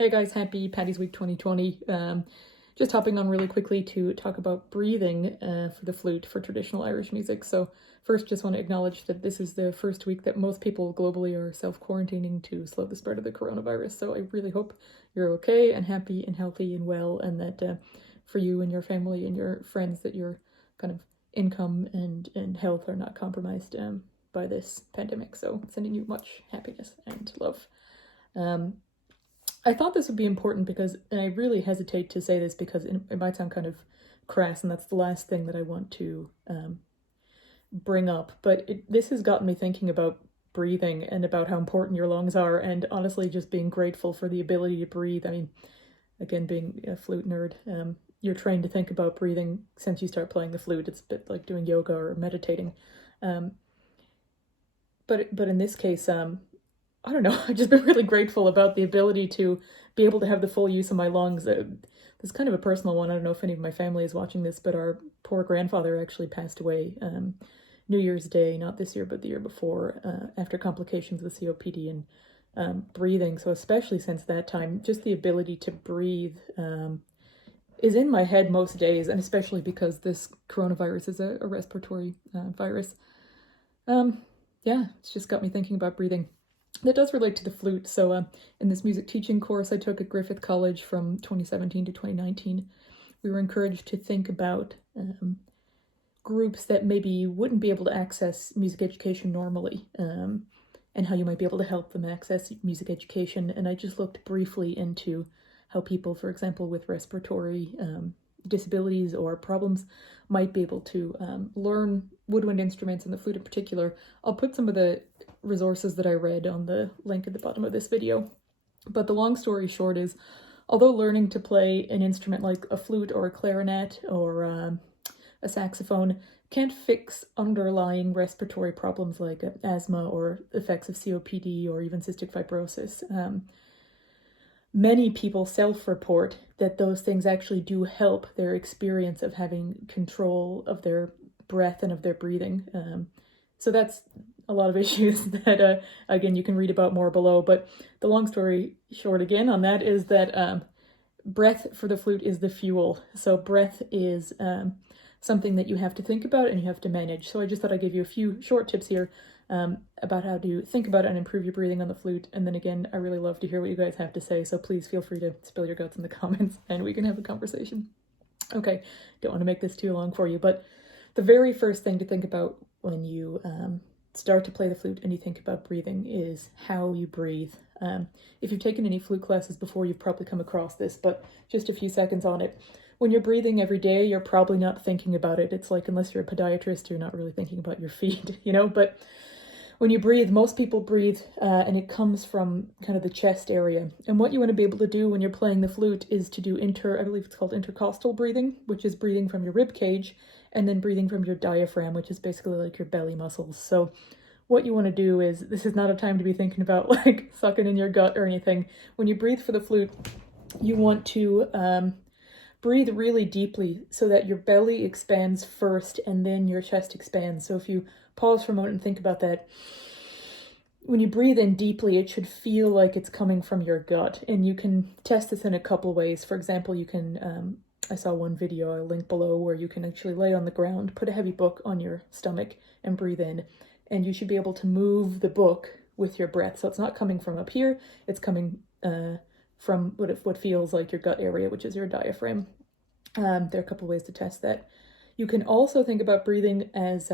Hey guys, happy Paddy's Week 2020. Just hopping on really quickly to talk about breathing for the flute for traditional Irish music. So first, just want to acknowledge that this is the first week that most people globally are self-quarantining to slow the spread of the coronavirus. So I really hope you're okay and happy and healthy and well, and that for you and your family and your friends that your kind of income and health are not compromised by this pandemic. So sending you much happiness and love. I thought this would be important because, and I really hesitate to say this because it might sound kind of crass, and that's the last thing that I want to bring up, but this has gotten me thinking about breathing and about how important your lungs are, and honestly just being grateful for the ability to breathe. I mean, again, being a flute nerd, you're trained to think about breathing since you start playing the flute. It's a bit like doing yoga or meditating. But in this case, I don't know, I've just been really grateful about the ability to be able to have the full use of my lungs. It's kind of a personal one. I don't know if any of my family is watching this, but our poor grandfather actually passed away New Year's Day, not this year, but the year before, after complications with COPD and breathing. So especially since that time, just the ability to breathe is in my head most days, and especially because this coronavirus is a respiratory virus. Yeah, it's just got me thinking about breathing. That does relate to the flute. So in this music teaching course I took at Griffith College from 2017 to 2019, we were encouraged to think about groups that maybe wouldn't be able to access music education normally, and how you might be able to help them access music education. And I just looked briefly into how people, for example, with respiratory disabilities or problems might be able to learn woodwind instruments, and the flute in particular. I'll put some of the resources that I read on the link at the bottom of this video. But the long story short is, although learning to play an instrument like a flute or a clarinet or a saxophone can't fix underlying respiratory problems like asthma or effects of COPD or even cystic fibrosis, many people self-report that those things actually do help their experience of having control of their breath and of their breathing. So that's a lot of issues that, again, you can read about more below. But the long story short again on that is that breath for the flute is the fuel. So breath is something that you have to think about and you have to manage. So I just thought I'd give you a few short tips here about how to think about it and improve your breathing on the flute. And then again, I really love to hear what you guys have to say, so please feel free to spill your guts in the comments and we can have a conversation. Okay, don't want to make this too long for you, but the very first thing to think about when you start to play the flute and you think about breathing is how you breathe. If you've taken any flute classes before, you've probably come across this, but just a few seconds on it. When you're breathing every day, you're probably not thinking about it. It's like, unless you're a podiatrist, you're not really thinking about your feet, you know? But when you breathe, most people breathe, and it comes from kind of the chest area. And what you want to be able to do when you're playing the flute is to do I believe it's called intercostal breathing, which is breathing from your rib cage, and then breathing from your diaphragm, which is basically like your belly muscles. So what you want to do is, this is not a time to be thinking about like sucking in your gut or anything. When you breathe for the flute, you want to breathe really deeply so that your belly expands first and then your chest expands. So if you pause for a moment and think about that, when you breathe in deeply, it should feel like it's coming from your gut. And you can test this in a couple ways. For example, you can, I saw one video I'll link below where you can actually lay on the ground, put a heavy book on your stomach and breathe in. And you should be able to move the book with your breath. So it's not coming from up here, it's coming from what feels like your gut area, which is your diaphragm. There are a couple ways to test that. You can also think about breathing as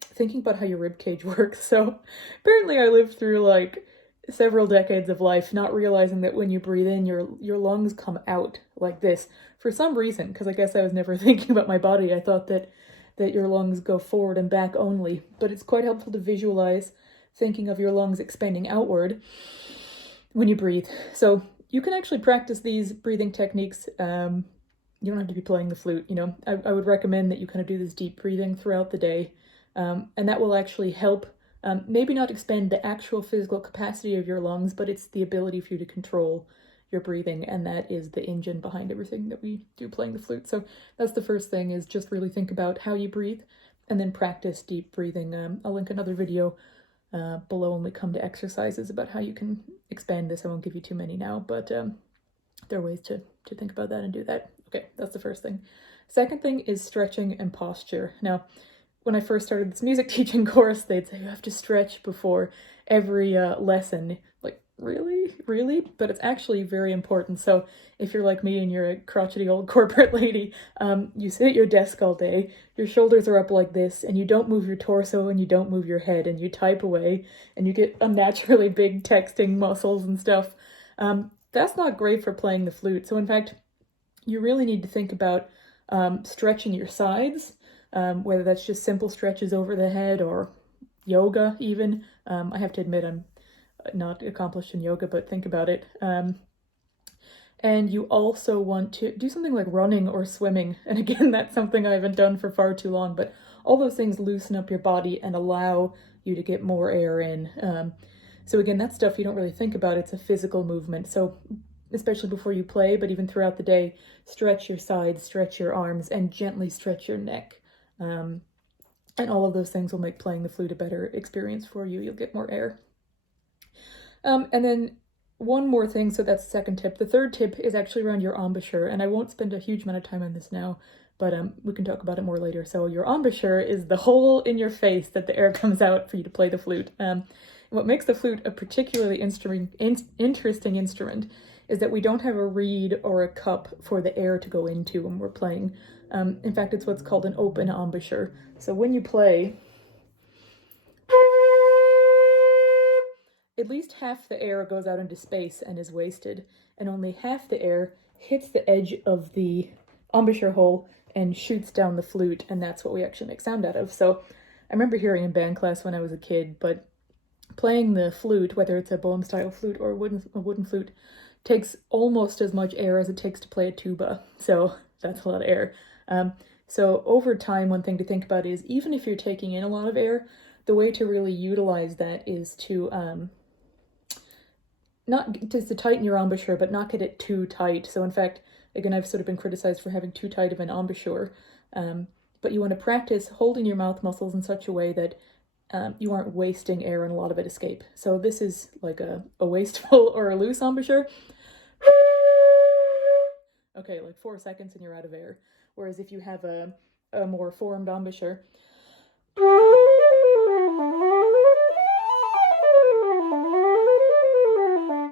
thinking about how your rib cage works. So apparently I lived through like several decades of life not realizing that when you breathe in, your lungs come out like this for some reason, because I guess I was never thinking about my body. I thought that your lungs go forward and back only, but it's quite helpful to visualize thinking of your lungs expanding outward when you breathe. So you can actually practice these breathing techniques. You don't have to be playing the flute, you know. I would recommend that you kind of do this deep breathing throughout the day, and that will actually help maybe not expand the actual physical capacity of your lungs, but it's the ability for you to control your breathing, and that is the engine behind everything that we do playing the flute. So that's the first thing, is just really think about how you breathe and then practice deep breathing. I'll link another video below when we come to exercises about how you can expand this. I won't give you too many now, but there are ways to think about that and do that. Okay, that's the first thing. Second thing is stretching and posture. Now, when I first started this music teaching course, they'd say you have to stretch before every lesson. Like, really? Really? But it's actually very important. So if you're like me and you're a crotchety old corporate lady, you sit at your desk all day, your shoulders are up like this, and you don't move your torso and you don't move your head, and you type away, and you get unnaturally big texting muscles and stuff. That's not great for playing the flute. So in fact, you really need to think about stretching your sides, whether that's just simple stretches over the head or yoga even. I have to admit I'm not accomplished in yoga, but think about it. And you also want to do something like running or swimming. And again, that's something I haven't done for far too long, but all those things loosen up your body and allow you to get more air in. So again, that's stuff you don't really think about. It's a physical movement. So especially before you play, but even throughout the day, stretch your sides, stretch your arms, and gently stretch your neck. And all of those things will make playing the flute a better experience for you. You'll get more air. And then one more thing, so that's the second tip. The third tip is actually around your embouchure, and I won't spend a huge amount of time on this now, but we can talk about it more later. So your embouchure is the hole in your face that the air comes out for you to play the flute. What makes the flute a particularly interesting instrument is that we don't have a reed or a cup for the air to go into when we're playing. In fact, it's what's called an open embouchure. So when you play, at least half the air goes out into space and is wasted, and only half the air hits the edge of the embouchure hole and shoots down the flute, and that's what we actually make sound out of. So I remember hearing in band class when I was a kid, but playing the flute, whether it's a bowem-style flute or a wooden flute, takes almost as much air as it takes to play a tuba. So that's a lot of air. So over time, one thing to think about is even if you're taking in a lot of air, the way to really utilize that is to not just to tighten your embouchure, but not get it too tight. So in fact, again, I've sort of been criticized for having too tight of an embouchure, but you want to practice holding your mouth muscles in such a way that you aren't wasting air and a lot of it escape. So this is like a wasteful or a loose embouchure. Okay, like 4 seconds and you're out of air. Whereas if you have a more formed embouchure,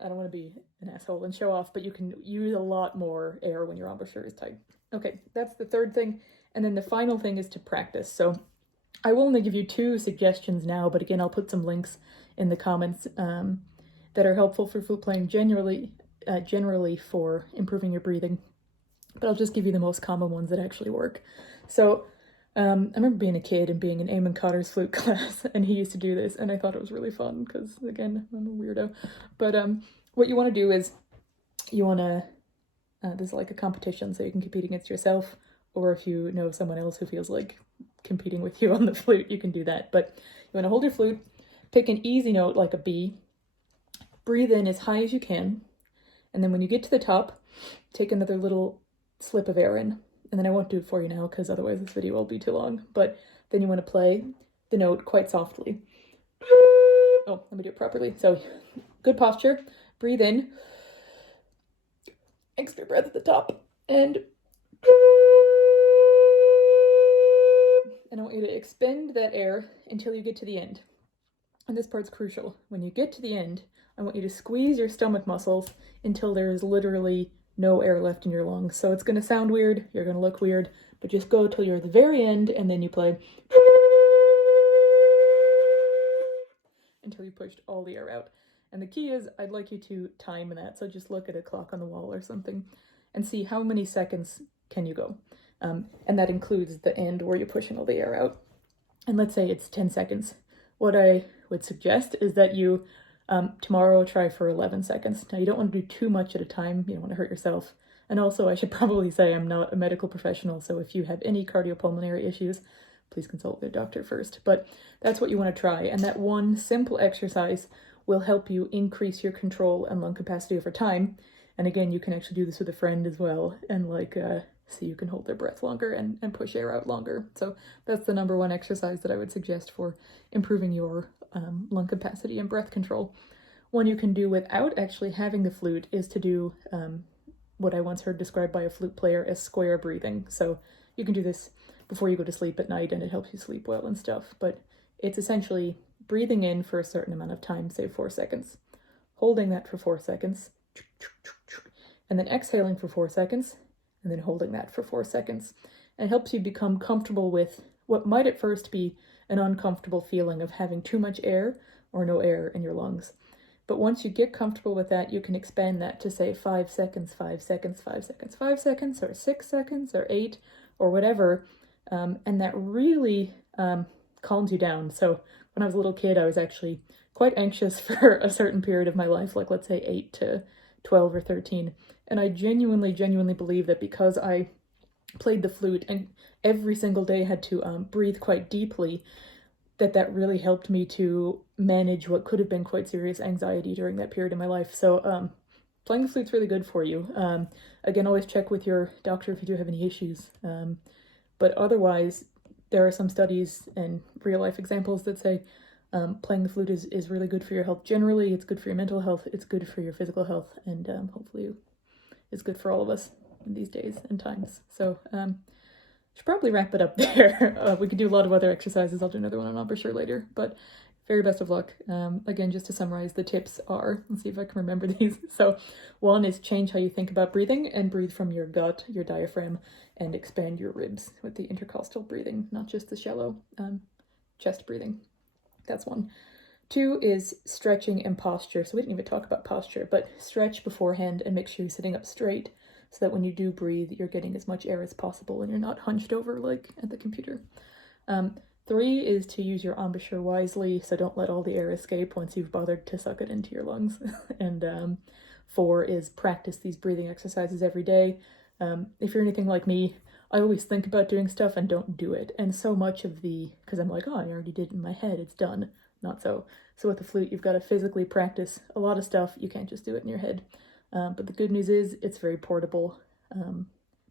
I don't want to be an asshole and show off, but you can use a lot more air when your embouchure is tight. Okay, that's the third thing. And then the final thing is to practice. So I will only give you 2 suggestions now, but again, I'll put some links in the comments that are helpful for flute playing generally for improving your breathing. But I'll just give you the most common ones that actually work. So I remember being a kid and being in Eamon Cotter's flute class, and he used to do this, and I thought it was really fun because, again, I'm a weirdo. But what you want to do is you want to, this is like a competition, so you can compete against yourself, or if you know someone else who feels like competing with you on the flute, you can do that. But you want to hold your flute, pick an easy note like a B, breathe in as high as you can, and then when you get to the top, take another little slip of air in. And then I won't do it for you now because otherwise this video will be too long. But then you want to play the note quite softly. Oh, let me do it properly. So good posture, breathe in, extra breath at the top, and I want you to expend that air until you get to the end. And this part's crucial. When you get to the end, I want you to squeeze your stomach muscles until there is literally no air left in your lungs. So it's going to sound weird, you're going to look weird, but just go till you're at the very end, and then you play until you pushed all the air out. And the key is, I'd like you to time that. So just look at a clock on the wall or something and see how many seconds can you go. And that includes the end where you're pushing all the air out. And let's say it's 10 seconds. What I would suggest is that you tomorrow try for 11 seconds. Now you don't want to do too much at a time. You don't want to hurt yourself. And also I should probably say I'm not a medical professional, so if you have any cardiopulmonary issues, please consult with your doctor first. But that's what you want to try. And that one simple exercise will help you increase your control and lung capacity over time. And again, you can actually do this with a friend as well, and so you can hold their breath longer and push air out longer. So that's the number one exercise that I would suggest for improving your lung capacity and breath control. One you can do without actually having the flute is to do what I once heard described by a flute player as square breathing. So you can do this before you go to sleep at night and it helps you sleep well and stuff, but it's essentially breathing in for a certain amount of time, say 4 seconds, holding that for 4 seconds, and then exhaling for 4 seconds, and then holding that for 4 seconds. And it helps you become comfortable with what might at first be an uncomfortable feeling of having too much air or no air in your lungs. But once you get comfortable with that, you can expand that to say 5 seconds, 5 seconds, 5 seconds, 5 seconds, or 6 seconds, or 8, or whatever. And that really calms you down. So when I was a little kid, I was actually quite anxious for a certain period of my life, like let's say 8 to 12 or 13. And I genuinely believe that because I played the flute and every single day had to breathe quite deeply, that really helped me to manage what could have been quite serious anxiety during that period of my life. So playing the flute's really good for you. Again, always check with your doctor if you do have any issues. But otherwise, there are some studies and real life examples that say playing the flute is really good for your health. Generally, it's good for your mental health, it's good for your physical health, and hopefully it's good for all of us in these days and times. So should probably wrap it up there. We could do a lot of other exercises. I'll do another one on embouchure later, but very best of luck. Again, just to summarize, the tips are, let's see if I can remember these. So 1 is change how you think about breathing and breathe from your gut, your diaphragm, and expand your ribs with the intercostal breathing, not just the shallow chest breathing. That's 1. 2 is stretching and posture. So we didn't even talk about posture, but stretch beforehand and make sure you're sitting up straight so that when you do breathe, you're getting as much air as possible and you're not hunched over like at the computer. 3 is to use your embouchure wisely, so don't let all the air escape once you've bothered to suck it into your lungs. And 4 is practice these breathing exercises every day. If you're anything like me, I always think about doing stuff and don't do it. And so much of because I'm like, oh, I already did it in my head, it's done. Not so. So with the flute, you've got to physically practice a lot of stuff. You can't just do it in your head. But the good news is it's very portable.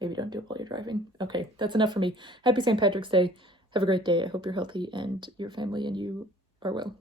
Maybe don't do it while you're driving. Okay, that's enough for me. Happy St. Patrick's Day. Have a great day. I hope you're healthy and your family and you are well.